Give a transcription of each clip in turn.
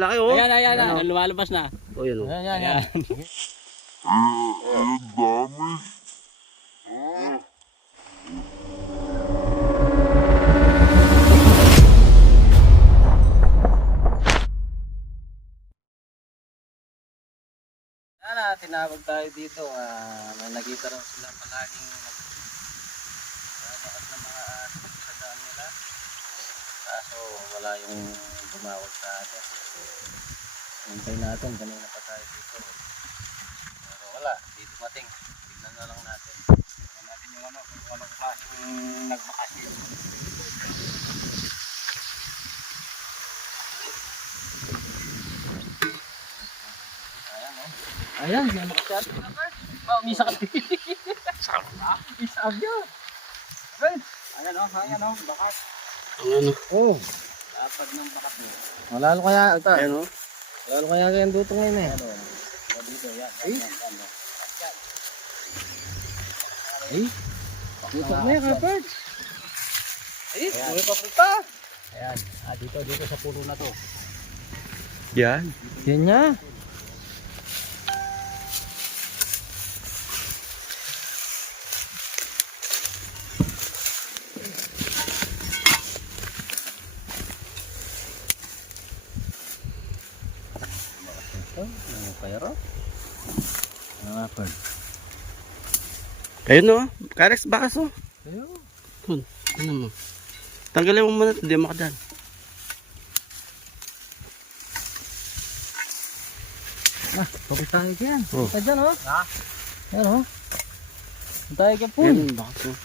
laki oh. Ayan, ayan, Ayan, ayan. Lumalabas na. oh, yun oh. Ayan, ayan. Tinawag tayo dito. May nakita raw sila palaging nagbabakas ng mga aso sa daan nila. Kaso wala yung tumawag sa atin. Hintay natin, kanina pa tayo dito. Pero wala, di dumating. Tingnan na lang natin. Tingnan natin yung ano, kung anong klaseng nagbakas yun. Ayan o. Ayan, may makasyat. Oh, misa ka. Misa yun. Ayan o, bakas. Ang ano? Oh. Lapad ng bakas mo. Malalo kaya ito. Ayan oh. Malalo kaya kayang dutong ngayon eh. Ano? Dito, yan. Yan. Ay, dutong na yan, kapag. Ay, may papunta. Ayan, dito sa puno na to. Yan. Yan niya. Ano kaya ro? Kapag. Ayun oh. Karex bakas oh. Ayun. Kun, ano mo? Tanggalin mo muna, hindi makadaan. Pagod tayo dyan. Oh. Ito dyan oh. Ha? Yan oh. Ito tayo kaya pun. Yan, bakas oh.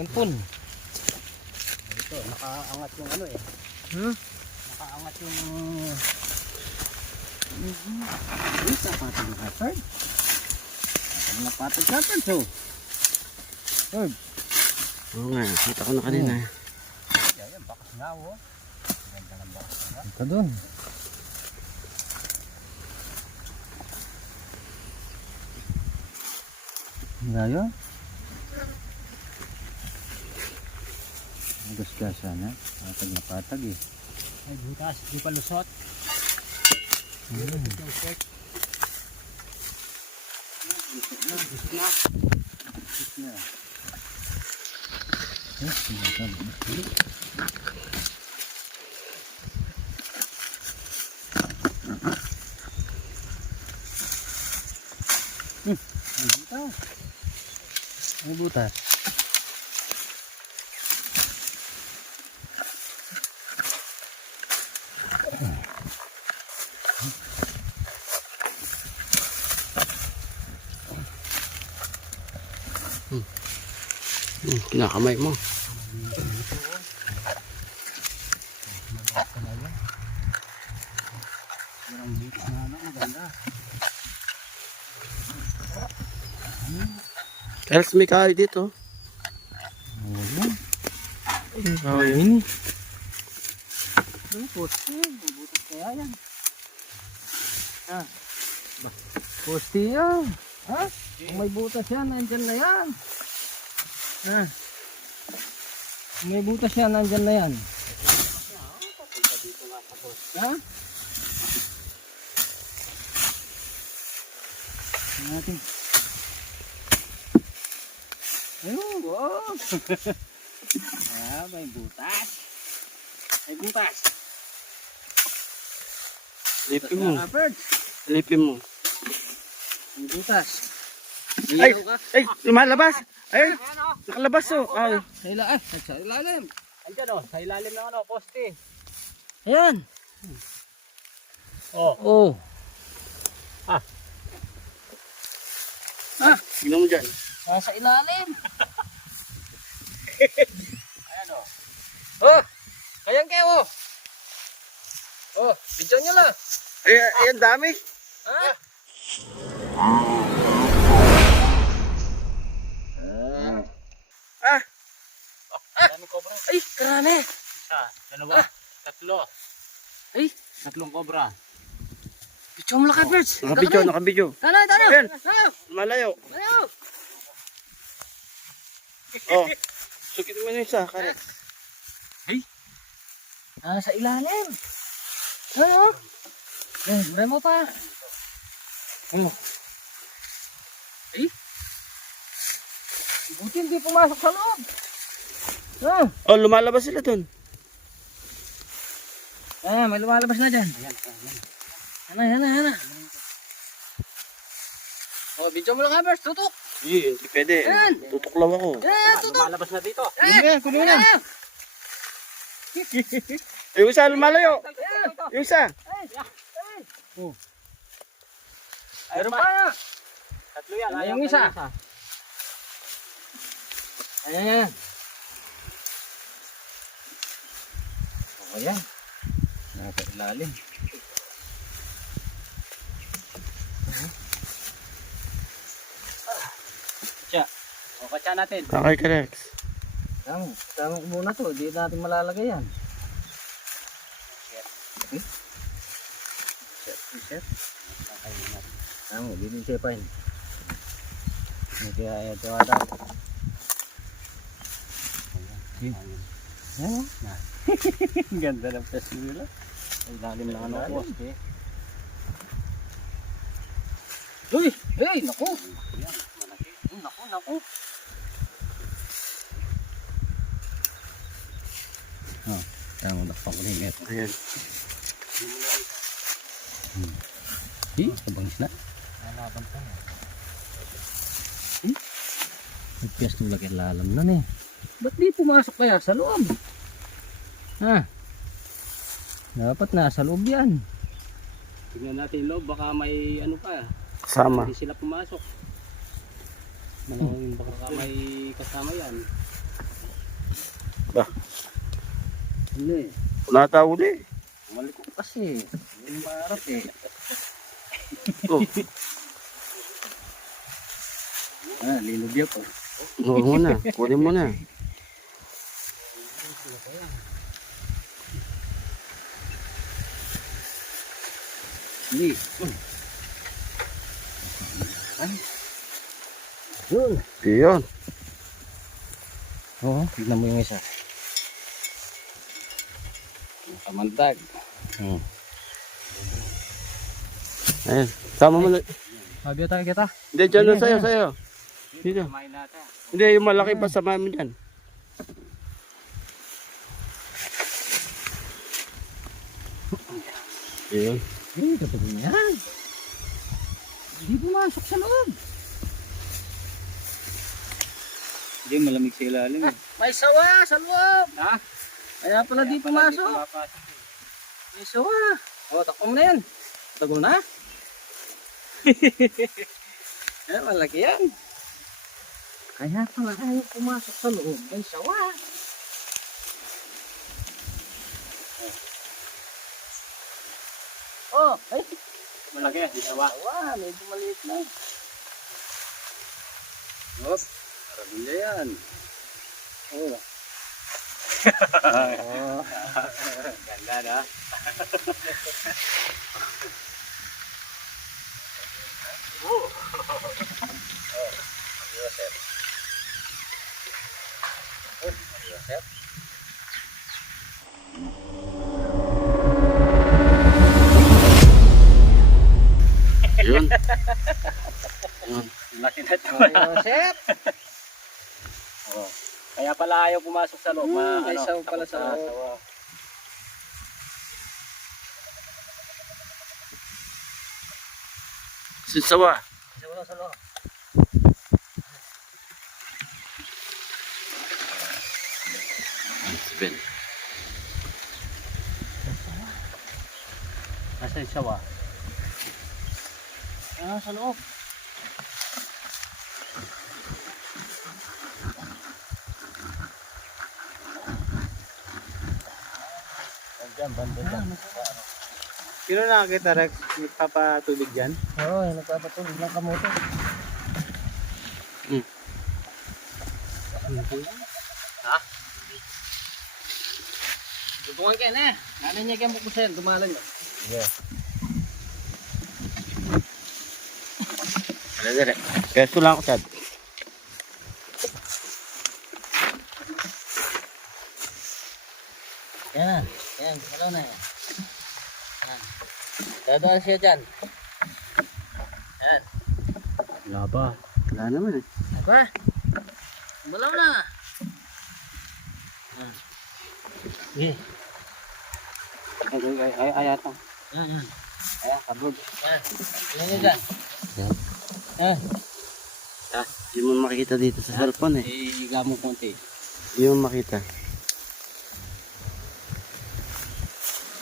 Yan pun. Ito, nakaangat yung ano eh. Nakaangat yung... Isa patag na kapag. Patag na kapag so. Oo nga, kita ko na kanina. Yan, bakas nga oh. Ganda ng bakas nga. Ito dun. Ngayon. Ang gasgasa na. Patag na patag eh. Ay, butas, di pa lusot. Yung check. Ang butas. Kinakamay mo. Yung butas na ano, maganda. Karex may kahoy dito. Kahoy yun. Butas kaya yan. Posti yan. Ha? Kung may butas yan, nandyan na yan. Ha? Kung may butas yan, nandyan na yan. Ha? Natin. Ayun, wow. May butas. May butas. Lipin mo. Kapag. Lipin mo. May butas. Ay! Ay! Lumalabas! Ay! Nakalabas oh! Ay! Sa ilalim. Andyan o, sa ilalim ng ano, poste. Ayan. Oh. Oh. Tignan mo dyan. Nasa ilalim. Ayan o. Oh. Kayang kayo. Oh. Video nyo lang. Ay, ayan dami. Ha? Ah! Dami cobra. Ay, karami. Isa, dalawa, tatlo. Ay, Tatlong cobra. video mo lang kayo, birds. Nakabidyo, nakabidyo. Tanay. Ayan. Tanay. Malayo. Ayaw. Oh. Sukit mo yung isa, Karex. Nasa ilalim. Ano? Buray mo pa. Ano? Ay? Buti hindi pumasok sa loob. Oh, lumalabas sila dun. May lumalabas na dyan. Yan. Oh, video mo lang Habers, tutok. Hindi pwede. Ayan. Tutuklaw ako. Tutok. Lumalabas na dito. Kunin mo na. Yung isa lumalayo. Yung isa. Meron pa. Tatlo yan. Yung isa. Ayan. O yan. Nakailalim. O, katsa natin. Okay ka, Rex. Tama ko muna to. Hindi natin malalagay yan. Set. Tama, hindi din siya pa yun. Kaya ito ata. Yan. Ganda ng pes nila. Ang lalim na ano ko. Uy! Hey! Naku! Naku! Tama na pa ulit ito. Ayan. Sabang isla. Nagpiyas nung laki lalam na eh. Ba't di pumasok kaya sa loob? Dapat nasa loob yan. Tignan natin yung loob. Baka may ano pa. Kasama. Hindi sila pumasok. Malawin baka may kasama yan. Ba? Ano eh? Nata uli. Maliko kasi. Hindi maharap eh. Oh, Linubya po. huwag mo na. Kunin mo na. Hindi. Yun. Iyon. Oo, tignan mo yung isa. Kamandag. Ayan. Sama mo na. Sabi tayo kita. Hindi, dyan na sa'yo. Dito. Kumain natin. Hindi, yung malaki pa sa mami dyan. Iyon. Totoo mo yan. Hindi pumasok sa loob. Hindi, malamig sa ilalim eh. May sawa sa loob. Ha? Kaya pala di pumasok. May sawa. O, takbo mo na yan. Tago na. Malaki yan. Kaya pala ayaw pumasok sa loob. May sawa. Oh, ay. Malaki yan, di sawa. Sawa, medyo maliit lang. Oops, karabila yan. Oh. Ganda na. Yun. Laki na ito. Set. Oh. Kaya pala ayaw pumasok sa loob. May sawa pala sa loob. sawa. Sinsawa. Sawa sa loob. Ben. Nasa yung sawa. Sa loob. Diyan, banda dyan. Sino nakakita, Rex? Nagpapatubig dyan? Oo, nagpapatulog ng kamote. Ha? Tutungan ka na. Nanin niya kayang pupusin. Dumalan yun. Yeah. Dali. Pesto lang ako, Chad. Yan na. Yan, gumalaw na yan. Dadaan siya dyan. Yan. Wala ba? Wala naman eh. Aba. Balaw na. Sige. Ay, ito. Yan. Ayan, kabog. Yan. Yan yun dyan. Yan. Hindi mo makikita dito sa cellphone eh. Iiga mo konti. Hindi mo makita.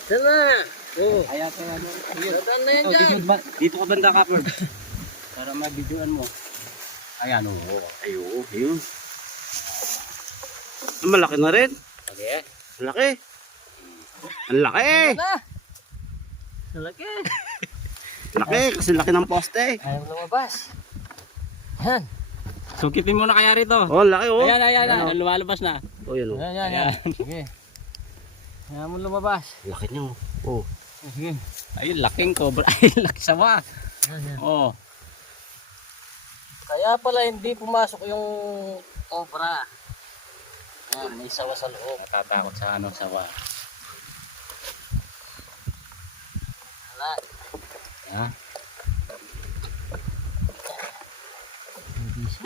Yan na. Oo. Ayan, ito. Dadaan na yan dyan. Dito ka banda, Kapag. Para mabidyoan mo. Ayan, oo. Ayun. Malaki na rin. Okay. Malaki. Ang laki. Malaki. Laki kasi laki ng poste. Ayaw lumabas. Yan. Sukitin mo na kaya rito. Oh, laki oh. Ayan. Lumalabas na. Oh, yun oh. Yan. Sige. Ayaw mo lumabas. Laki niya oh. Sige. Ayun, laking cobra. Ay, laki sawa. Yan. Oh. Kaya pala hindi pumasok yung cobra. May sawa sa loob. Natatakot sa sawa. Wala. Ha?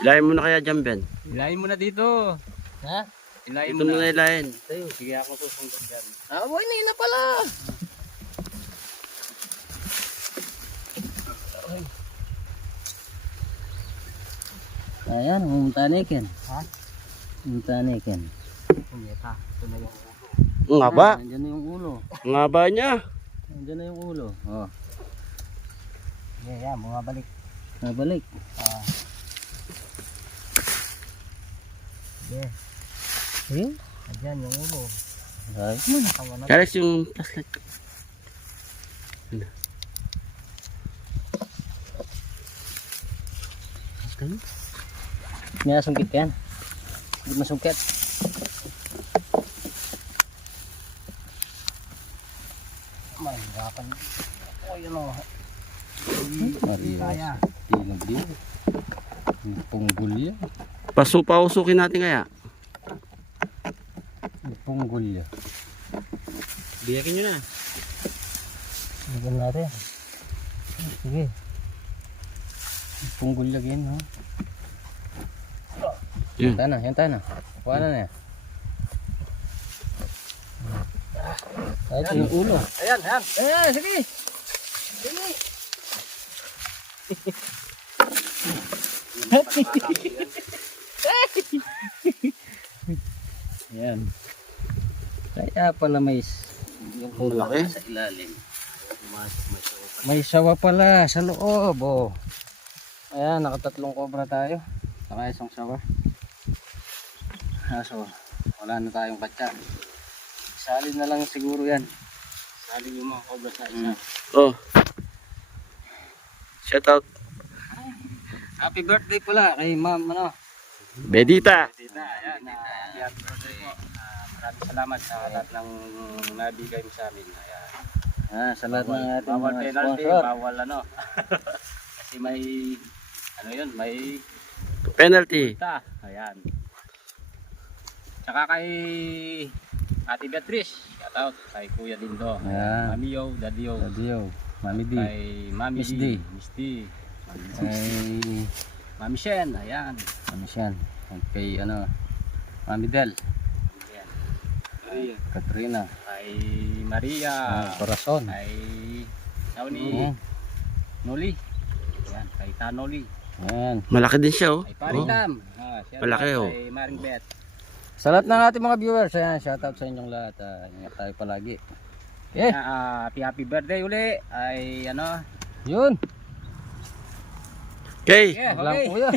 Ilayin mo na kaya dyan, Ben. Ilayin mo na dito. Ha? Ilayin Ito mo mo na. na ilayin. Sige, ako susunod dyan. Boy, na pala. Ayan, umutanikin. Ha? Umutanikin. Kumita. Ito na yung ulo. Ang haba. Nandiyan na yung ulo. Ang haba niya. Nandiyan na yung ulo. Oh. Yan, bumabalik. Nabalik. Yeah. Eh? Ayan yung ulo. Ayos mo. Alex yung flashlight. May nasungkit yan. Hindi masungkit. Mahirapan. Oh, yun o. Kaya. Tinag din. Punggol yan. Pausukin natin kaya. Punggol yan. Biyakin nyo na. Bigyan natin. Sige. Punggol lagyan, no? Yun. Yan tayo na. Kuha na yan. Ay, ito yung ulo. Ayan. Sige. Sige. Yan. Kaya pala may yung Malaki. sa ilalim. May sawa pala sa loob. Oh. Ayan, nakatatlong cobra tayo. Saka isang sawa. So, wala na tayong katsa. Salin na lang siguro yan. Salin yung mga cobra sa isa. Oh. Shout out. Happy birthday pala kay ma'am, ano? Bedita. Tita, ayan. Happy birthday po. Maraming salamat sa lahat ng nabigay mo sa amin. Ayan. Sa lahat ng ating Bawal mga penalty, sponsor. bawal ano. Kasi may, ano yun, may Penalty. ta. Ayan. Tsaka kay Ate Beatrice. Shout out kay Kuya Lindo. Ayan. Mami Yo, Daddy Yo. Adio, Mami D. Kay Mami Miss D. D. Miss D. Kay Mami Shen. Ayan. ano siyan? Kay ano? Mami Del. Ayan. Katrina. Kay Maria. Corazon. Kay Sauni. Noli. Ayan. Kay Tanoli. Ayan. Malaki din siya oh. Kay Paring Oh. Dam. Shout Malaki, out oh. Kay Maring Bet. Sa lahat ng ating mga viewers, ayan, shoutout sa inyong lahat. Ingat tayo palagi. Eh, Happy birthday uli. Ay ano. yun. Okay. Yeah, Lang okay. po yun.